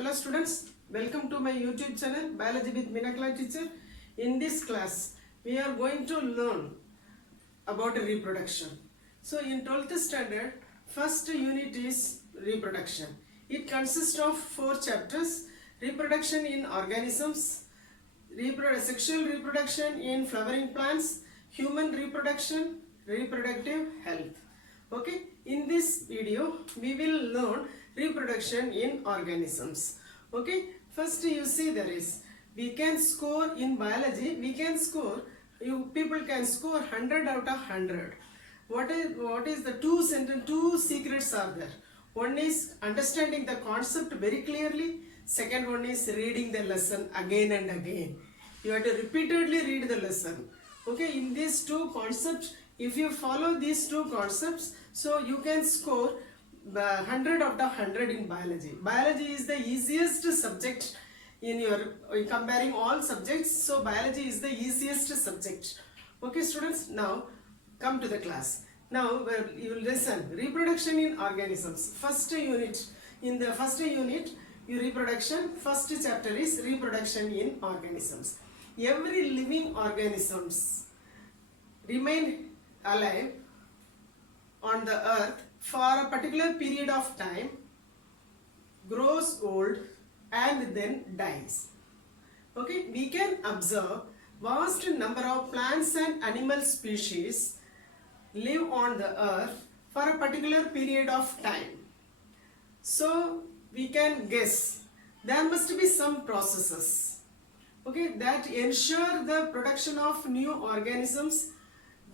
Hello students, welcome to my YouTube channel Biology with Minakala teacher. In this class, we are going to learn about reproduction. So in 12th standard, first unit is reproduction. It consists of 4 chapters: reproduction in organisms, sexual reproduction in flowering plants, human reproduction, reproductive health. Okay, in this video we will learn reproduction in organisms. Okay, first you see there is, we can score in biology, we can score, people can score 100 out of 100. What is the two secrets are there? One is understanding the concept very clearly. Second one is reading the lesson again and again. You have to repeatedly read the lesson. Okay, in these two concepts, if you follow these two concepts, so you can score 100 out of 100 in biology. Biology is the easiest subject in comparing all subjects. So biology is the easiest subject. Okay students, now come to the class. Now you will listen. Reproduction in organisms. First unit. In the first unit, reproduction. First chapter is reproduction in organisms. Every living organisms remain alive on the earth for a particular period of time, grows old and then dies. Okay, we can observe vast number of plants and animal species live on the earth for a particular period of time. So we can guess there must be some processes, okay, that ensure the production of new organisms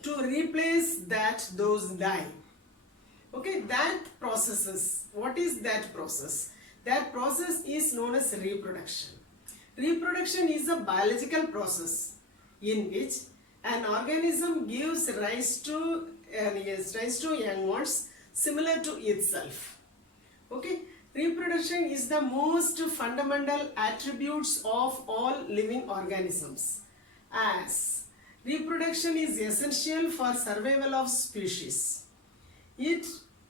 to replace those die. Okay, that processes, what is that process? That process is known as reproduction. Reproduction is a biological process in which an organism gives rise to young ones similar to itself. Okay, reproduction is the most fundamental attributes of all living organisms, as reproduction is essential for survival of species. It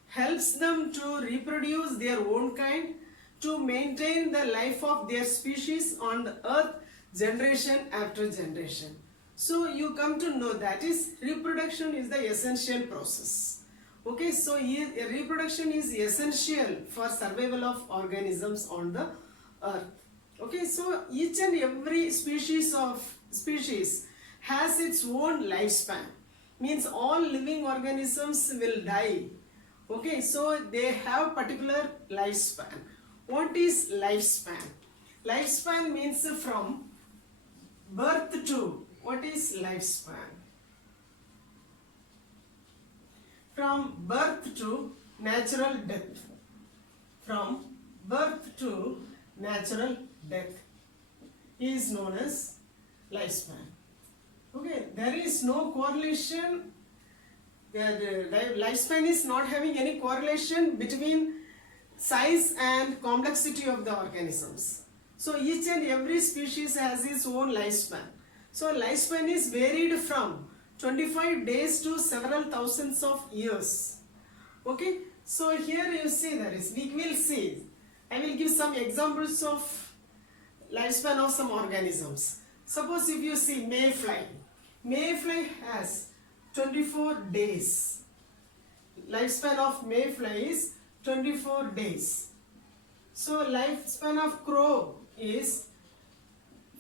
helps them to reproduce their own kind, to maintain the life of their species on the earth generation after generation. So you come to know that is reproduction is the essential process. Okay, so here reproduction is essential for survival of organisms on the earth. Okay, so each and every species has its own lifespan. Means all living organisms will die. Okay, so they have particular lifespan. What is lifespan? Lifespan means from birth to, what is lifespan? From birth to natural death. From birth to natural death is known as lifespan. Okay, there is no correlation. The lifespan is not having any correlation between size and complexity of the organisms. So each and every species has its own lifespan. So lifespan is varied from 25 days to several thousands of years. Okay, so here you see there is, we will see, I will give some examples of lifespan of some organisms. Suppose if you see mayfly. Mayfly has 24 days. Lifespan of mayfly is 24 days. So lifespan of crow is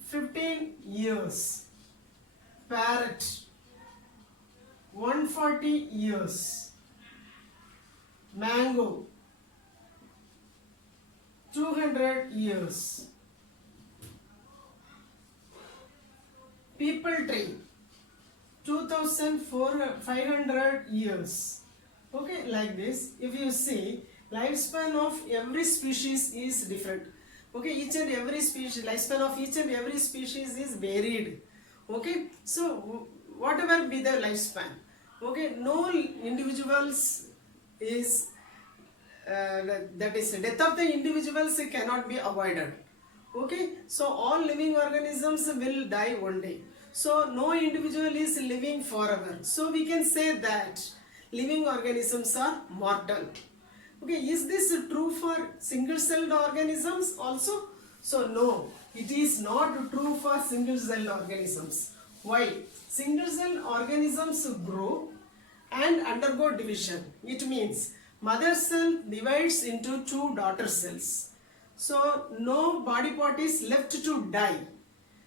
15 years. Parrot 140 years. Mango 200 years. Peepal tree 2500 years. Okay, like this. If you see, lifespan of every species is different. Okay, each and every species, lifespan of each and every species is varied. Okay, so whatever be the lifespan, okay, no individuals is that is death of the individuals cannot be avoided. Okay, so all living organisms will die one day. So no individual is living forever. So we can say that living organisms are mortal. Okay, is this true for single-celled organisms also? So no, it is not true for single-celled organisms. Why? Single-celled organisms grow and undergo division. It means mother cell divides into two daughter cells. So no body part is left to die.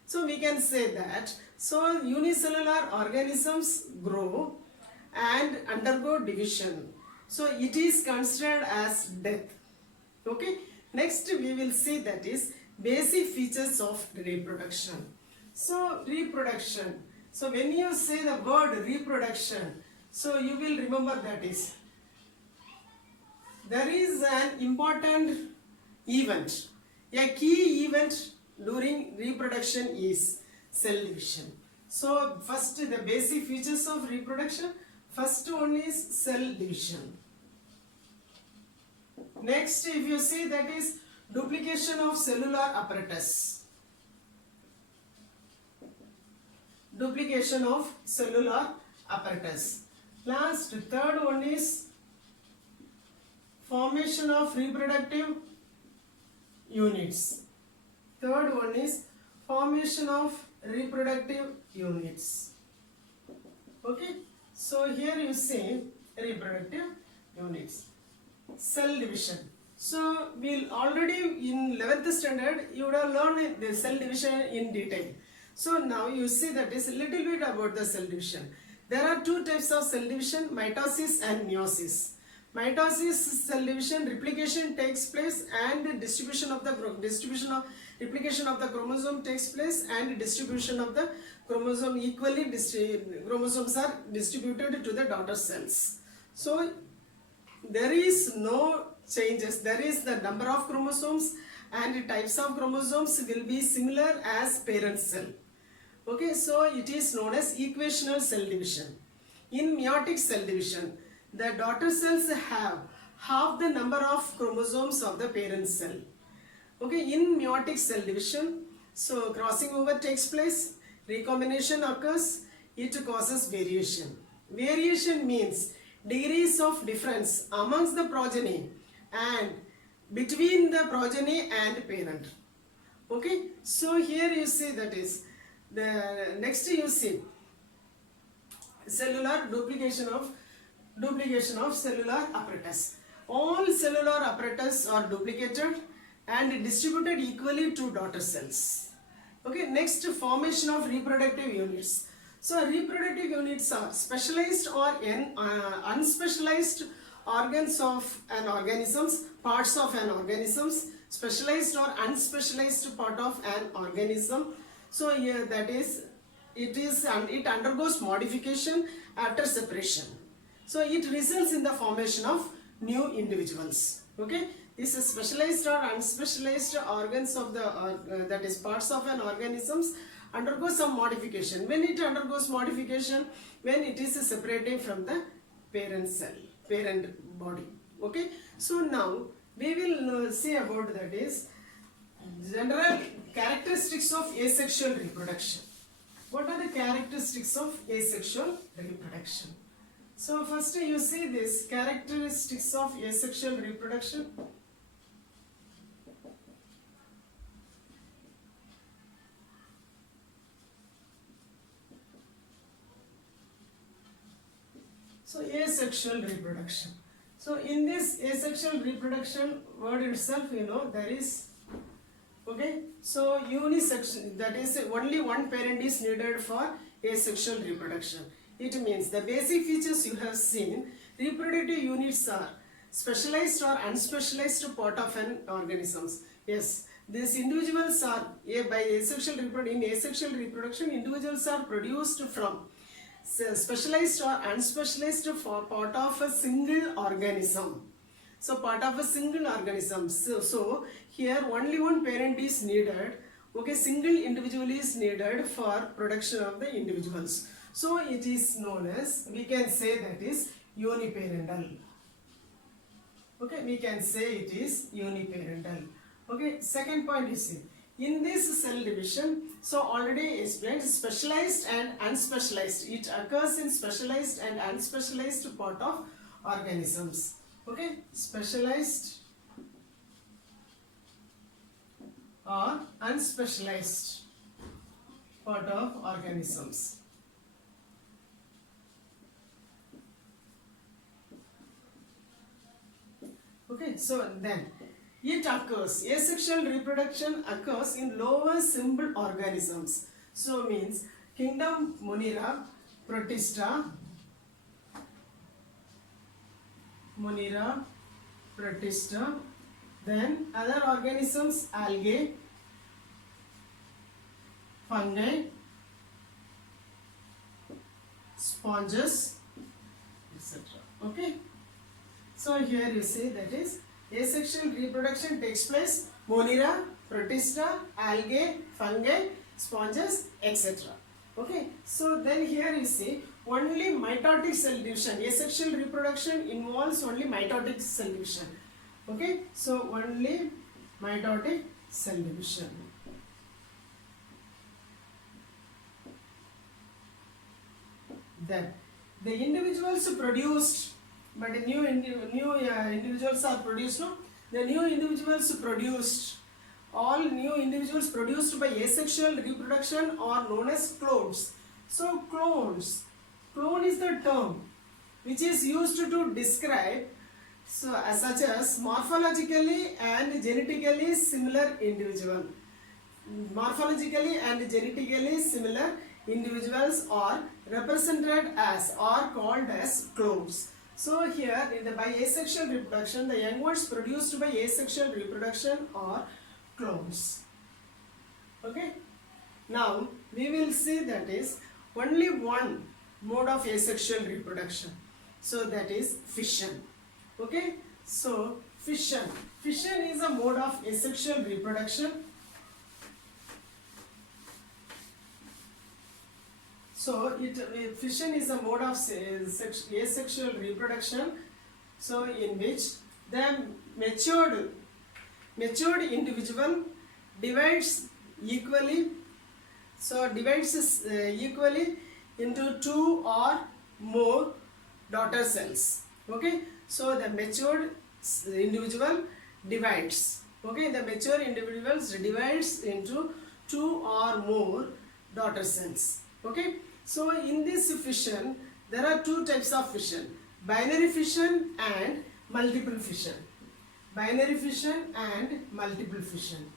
So we can say that, so unicellular organisms grow and undergo division. So it is considered as death. Okay. Next we will see that is basic features of reproduction. So reproduction. So when you say the word reproduction, so you will remember that is there is an important event. A key event during reproduction is cell division. So first the basic features of reproduction. First one is cell division. Next, if you see, that is duplication of cellular apparatus. Duplication of cellular apparatus. Last, third one is formation of reproductive units. Third one is formation of reproductive units. Okay. So here you see reproductive units. Cell division. So we'll already in 11th standard you would have learned the cell division in detail. So now you see that is a little bit about the cell division. There are two types of cell division, mitosis and meiosis. Mitosis cell division, replication takes place and replication of the chromosome takes place and distribution of the chromosome equally chromosomes are distributed to the daughter cells. So there is no changes. There is the number of chromosomes and types of chromosomes will be similar as parent cell. Okay, so it is known as equational cell division. In meiotic cell division, the daughter cells have half the number of chromosomes of the parent cell. Okay, in meiotic cell division, so crossing over takes place, recombination occurs, it causes variation. Variation means degrees of difference amongst the progeny and between the progeny and parent. Okay, so here you see that is the next you see cellular duplication of cellular apparatus. All cellular apparatus are duplicated and distributed equally to daughter cells. Okay, next formation of reproductive units. So reproductive units are specialized or unspecialized organs of an organisms, parts of an organisms, specialized or unspecialized part of an organism. So here that is it undergoes modification after separation. So it results in the formation of new individuals. Okay, this is specialized or unspecialized organs of the that is parts of an organisms undergo some modification. When it undergoes modification, when it is separating from the parent cell, parent body. Okay, so now we will see about that is general characteristics of asexual reproduction. What are the characteristics of asexual reproduction? So first you see this characteristics of asexual reproduction. So asexual reproduction. So in this asexual reproduction word itself, you know, there is, okay, so unisexual, that is only one parent is needed for asexual reproduction. It means the basic features you have seen, reproductive units are specialized or unspecialized part of an organisms. Yes, these individuals are by asexual reproduction. In asexual reproduction, individuals are produced from specialized or unspecialized for part of a single organism. So part of a single organism. So here only one parent is needed. Okay, single individual is needed for production of the individuals. So it is known as, we can say that is uniparental. Okay, we can say it is uniparental. Okay, second point is in this cell division, so already explained specialized and unspecialized. It occurs in specialized and unspecialized part of organisms. Okay, specialized or unspecialized part of organisms. Okay, so then it occurs, asexual reproduction occurs in lower simple organisms. So means kingdom Monera, Protista, then other organisms, algae, fungi, sponges, etc. Okay. So here you see that is asexual reproduction takes place Monera, Protista, algae, fungi, sponges, etc. Okay. So then here you see only mitotic cell division. Asexual reproduction involves only mitotic cell division. Okay. So only mitotic cell division. Then the individuals produced, but new individuals are produced. No, the new individuals produced. All new individuals produced by asexual reproduction are known as clones. So clones, clone is the term which is used to describe such as morphologically and genetically similar individual. Morphologically and genetically similar individuals are represented as or called as clones. So here in the by asexual reproduction, the young ones produced by asexual reproduction are clones. Okay. Now we will see that is only one mode of asexual reproduction. So that is fission. Okay. So fission. Fission is a mode of asexual reproduction. So fission is a mode of asexual reproduction. So in which the matured individual divides equally. So divides equally into two or more daughter cells. Okay. So the matured individual divides. Okay. The mature individuals divides into two or more daughter cells. Okay. So in this fission, there are two types of fission: binary fission and multiple fission. Binary fission and multiple fission.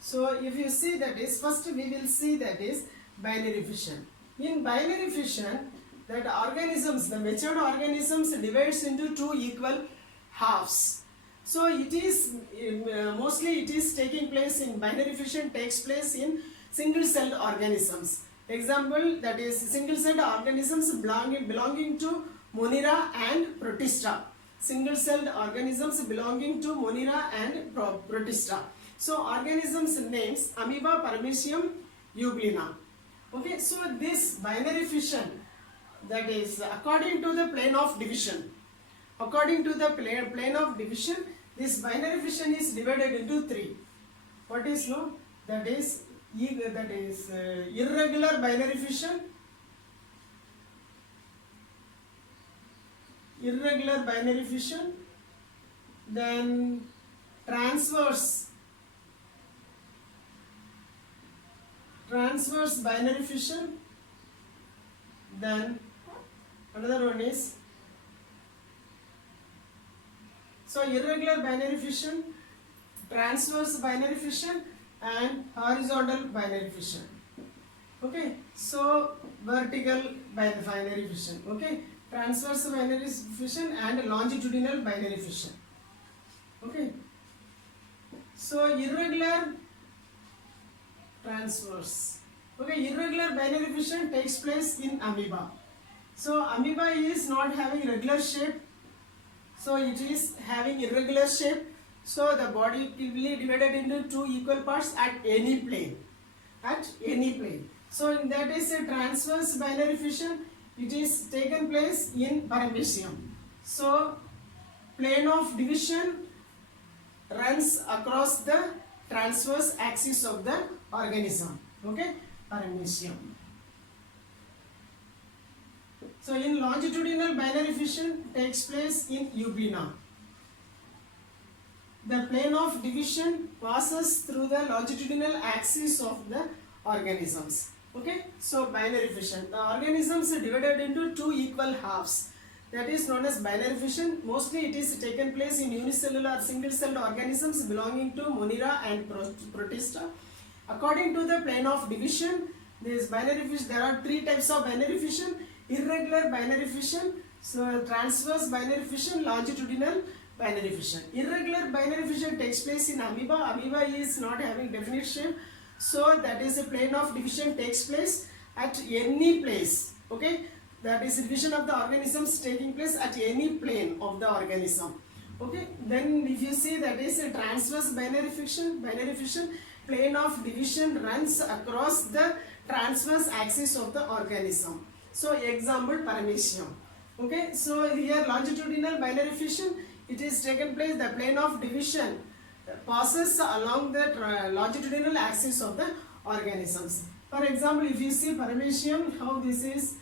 So if you see that is, first we will see that is binary fission. In binary fission, that organisms, the matured organisms divides into two equal halves. So it is mostly it is taking place in binary fission takes place in single-celled organisms. Example, that is single-celled organisms belonging to Monera and Protista. Single-celled organisms belonging to Monera and Protista. So organisms names Amoeba, Paramecium, Euglena. Okay, so this binary fission, that is according to the plane of division. According to the plane of division, this binary fission is divided into three. What is no? That is irregular binary fission, then transverse binary fission, then another one is irregular binary fission, transverse binary fission, and horizontal binary fission. Okay, so vertical binary fission. Okay, transverse binary fission and longitudinal binary fission. Okay, so irregular, transverse. Okay, irregular binary fission takes place in amoeba. So amoeba is not having regular shape, so it is having irregular shape. So the body will be divided into two equal parts at any plane. So that is a transverse binary fission. It is taken place in Paramecium. So plane of division runs across the transverse axis of the organism. Okay, Paramecium. So in longitudinal binary fission takes place in Euglena. the plane of division passes through the longitudinal axis of the organisms. Okay, so binary fission. The organisms are divided into two equal halves. That is known as binary fission. Mostly it is taken place in unicellular or single-celled organisms belonging to Monera and Protista. According to the plane of division, this binary fission, there are three types of binary fission: irregular binary fission, so transverse binary fission, longitudinal binary fission. Irregular binary fission takes place in amoeba. Amoeba is not having definite shape, so that is a plane of division takes place at any place. Okay, that is division of the organisms taking place at any plane of the organism. Okay, then if you see, that is a transverse binary fission. Binary fission, plane of division runs across the transverse axis of the organism. So example, paramecium. Okay, so here longitudinal binary fission, it is taken place, the plane of division passes along the longitudinal axis of the organisms. For example, if you see paramecium, how this is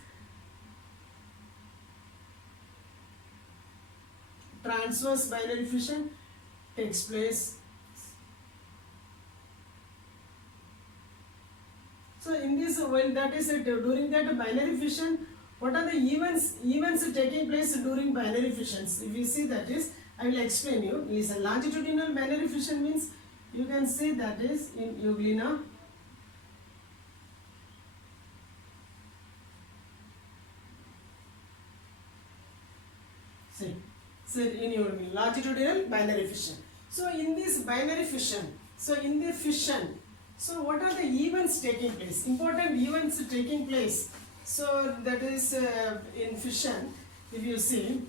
transverse binary fission takes place. So in this, when that is during that binary fission, what are the events taking place during binary fissions? If you see, that is, I will explain you. Listen, longitudinal binary fission means, you can see that is in Euglena. See in your longitudinal binary fission. So in this binary fission, so in the fission, so what are the events taking place? Important events taking place. So that is in fission, if you see,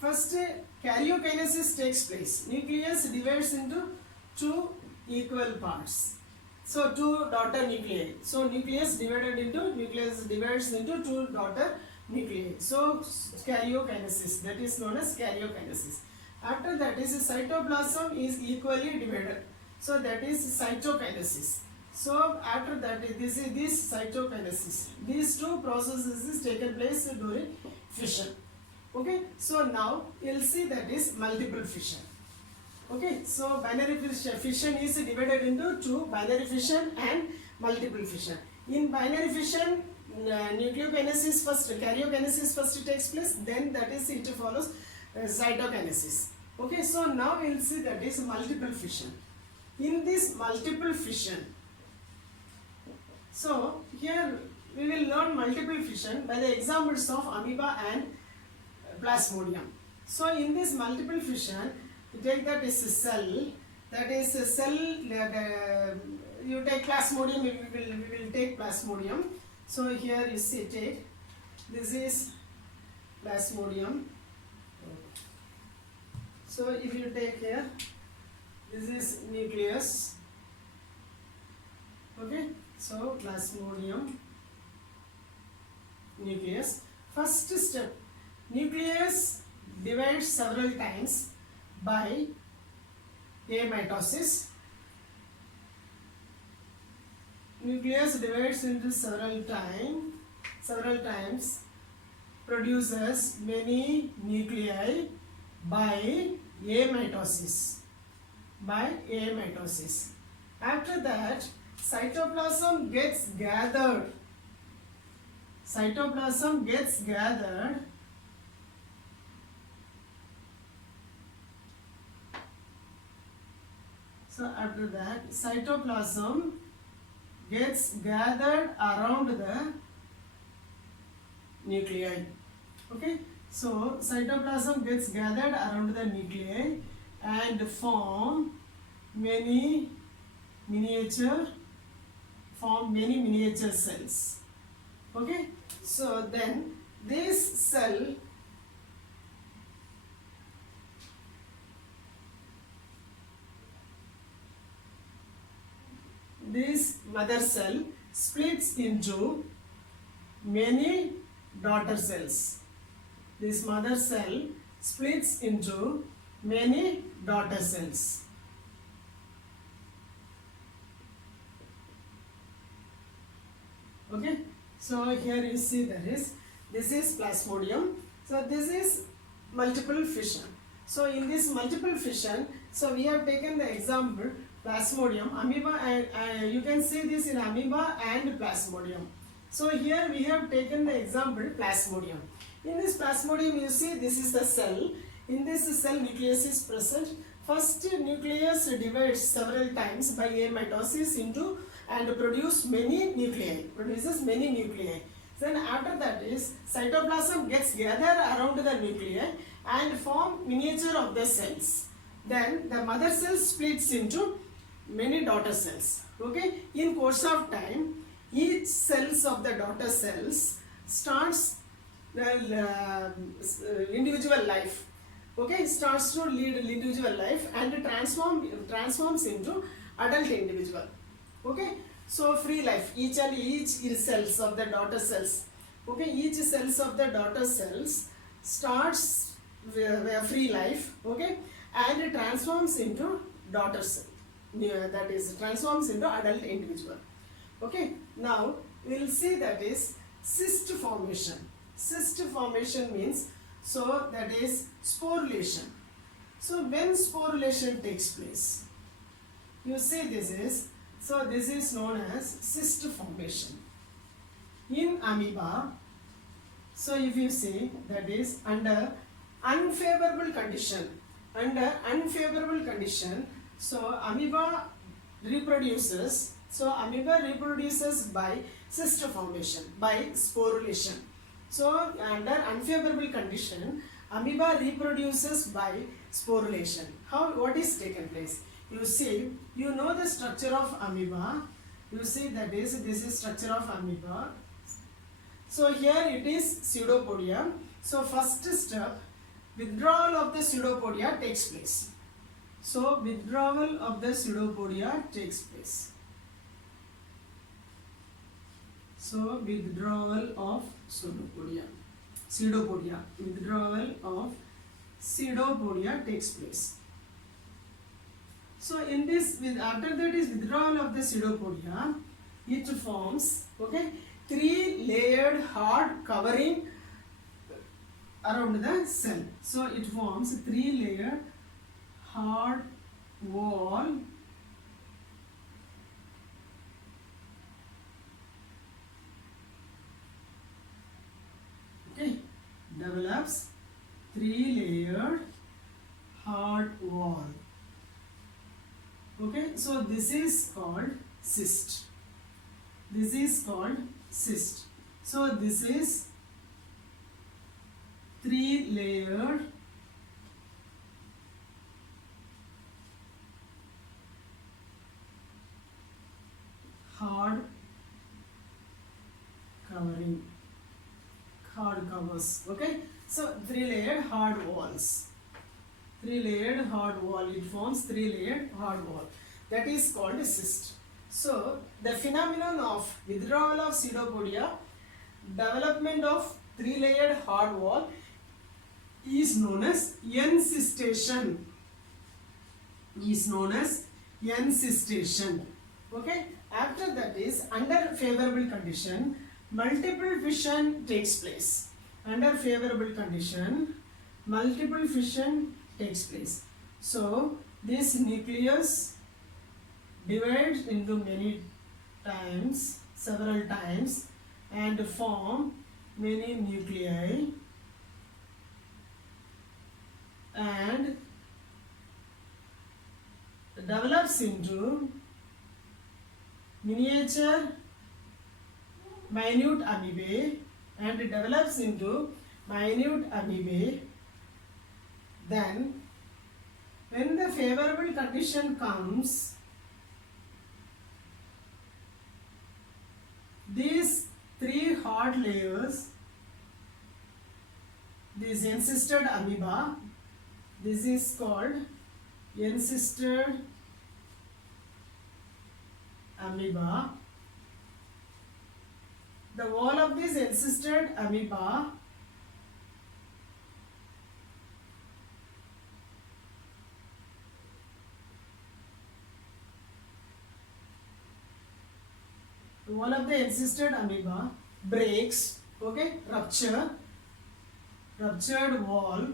first karyokinesis takes place. Nucleus divides into two equal parts. So two daughter nuclei. So nucleus divides into two daughter nuclei. So karyokinesis, that is known as karyokinesis. After that is cytoplasm is equally divided. So that is cytokinesis. So after that, this is this cytokinesis. These two processes is taken place during fission. Okay, so now you'll see that is multiple fission. Okay, so binary fission is divided into two: binary fission and multiple fission. In binary fission, nucleokinesis first, karyokinesis first takes place, then that is it follows cytokinesis. Okay, so now we'll see that is multiple fission. In this multiple fission, so here we will learn multiple fission by the examples of amoeba and plasmodium. So in this multiple fission, you take that is a cell, that is a cell that you take plasmodium, we will take plasmodium. So here you see, take, this is plasmodium. So if you take here, this is nucleus. Okay, so plasmodium, nucleus. First step, nucleus divides several times by amitosis. Nucleus divides into several times, produces many nuclei by amitosis. After that, cytoplasm gets gathered. So after that, cytoplasm gets gathered around the nuclei. Okay, so cytoplasm gets gathered around the nuclei and form many miniature cells. Okay, so then this cell this mother cell splits into many daughter cells. This mother cell splits into many daughter cells. Okay, so here you see that is, this is plasmodium. So this is multiple fission. So in this multiple fission, so we have taken the example Plasmodium, amoeba, and you can see this in amoeba and Plasmodium. So here we have taken the example Plasmodium. In this Plasmodium, you see this is the cell. In this cell, nucleus is present. First, nucleus divides several times by a mitosis into and produces many nuclei. Then after that is cytoplasm gets gathered around the nuclei and form miniature of the cells. Then the mother cell splits into many daughter cells. Okay, in course of time, each cells of the daughter cells starts the individual life. Okay, starts to lead individual life and transforms into adult individual. Okay, so free life, each cells of the daughter cells. Okay, each cells of the daughter cells starts free life. Okay, and transforms into daughter cell. That is transforms into adult individual. Okay, now we will see that is cyst formation. Cyst formation means, so that is sporulation. So when sporulation takes place, you see this is known as cyst formation. In amoeba, so if you see that is under unfavorable condition, so amoeba reproduces. So amoeba reproduces by cyst formation, by sporulation. So under unfavorable condition, amoeba reproduces by sporulation. What is taken place? You see, you know the structure of amoeba. You see that this is structure of amoeba. So here it is pseudopodia. So first step, withdrawal of the pseudopodia takes place. So withdrawal of the pseudopodia takes place. So withdrawal of pseudopodia, withdrawal of pseudopodia takes place. So in this, after that is withdrawal of the pseudopodia, it forms, okay, 3-layered hard covering around the cell. So it forms 3-layered hard wall develops 3-layered hard wall. Okay, so this is called cyst. So this is 3-layered hard covers. Okay, so 3-layered hard walls. 3-layered hard wall. It forms 3-layered hard wall. That is called a cyst. So the phenomenon of withdrawal of pseudopodia, development of 3-layered hard wall, is known as encystation. Okay. After that is under favorable condition, multiple fission takes place. Under favorable condition, multiple fission takes place. So this nucleus divides into several times, and form many nuclei, and develops into miniature minute amoebae, and develops into minute amoebae. Then when the favorable condition comes, these 3 hard layers, this encysted amoeba, this is called encysted amoeba. The wall of this encysted amoeba breaks, okay, ruptured wall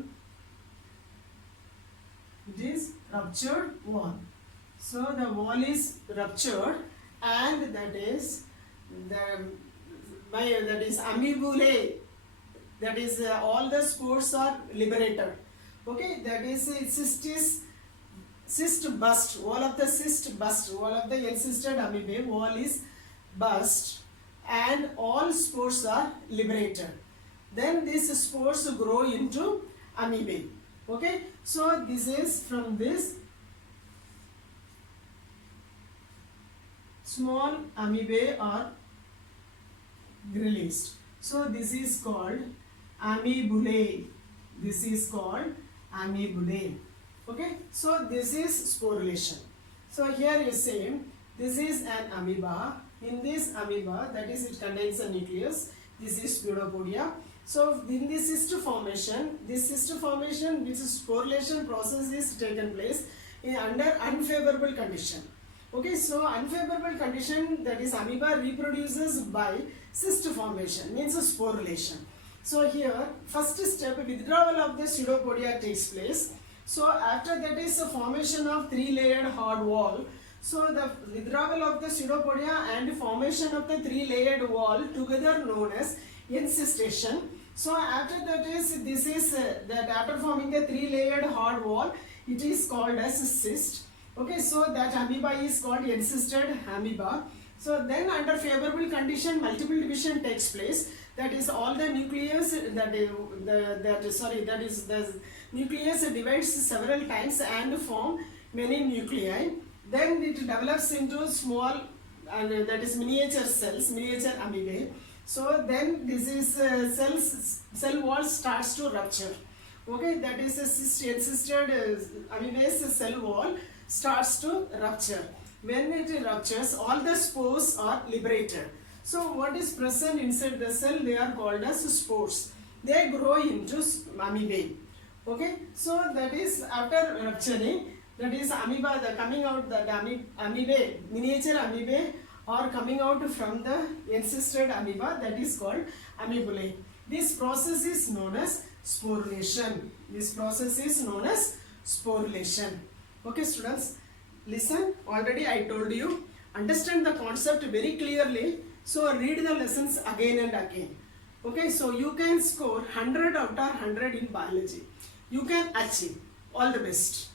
It is ruptured wall. So the wall is ruptured, and that is amibulae. That is all the spores are liberated. Okay, that is cyst burst. Wall of the cyst burst. Wall of the encysted amoeba wall is burst, and all spores are liberated. Then these spores grow into amoeba. Okay, so this is from this small amoeba are released. So this is called amibulae. This is called amibulae. Okay, so this is sporulation. So here you see this is an amoeba. In this amoeba, that is, it contains a nucleus. This is pseudopodia. So in this cyst formation, which is sporulation process is taken place under unfavorable condition. Okay, so unfavorable condition, that is amoeba reproduces by cyst formation, means sporulation. So here first step, withdrawal of the pseudopodia takes place. So after that is the formation of 3-layered hard wall. So the withdrawal of the pseudopodia and formation of the 3-layered wall together known as encystation. So after that is that after forming the 3-layered hard wall, it is called as cyst. Okay, so that amoeba is called encysted amoeba. So then under favorable condition, multiple division takes place. That is all the nucleus the nucleus divides several times and form many nuclei. Then it develops into small and that is miniature cells, miniature amoebae. So then this is cell wall starts to rupture. Okay, that is encysted amoeba's cell wall starts to rupture. When it ruptures, all the spores are liberated. So what is present inside the cell, they are called as spores. They grow into amoebae. Okay, so that is after rupturing, that is amoeba, the coming out, the amoebae, miniature amoebae are coming out from the encysted amoeba, that is called amibulae. This process is known as sporulation. This process is known as sporulation. Okay students, listen, already I told you, understand the concept very clearly. So read the lessons again and again. Okay, so you can score 100 out of 100 in biology. You can achieve. All the best.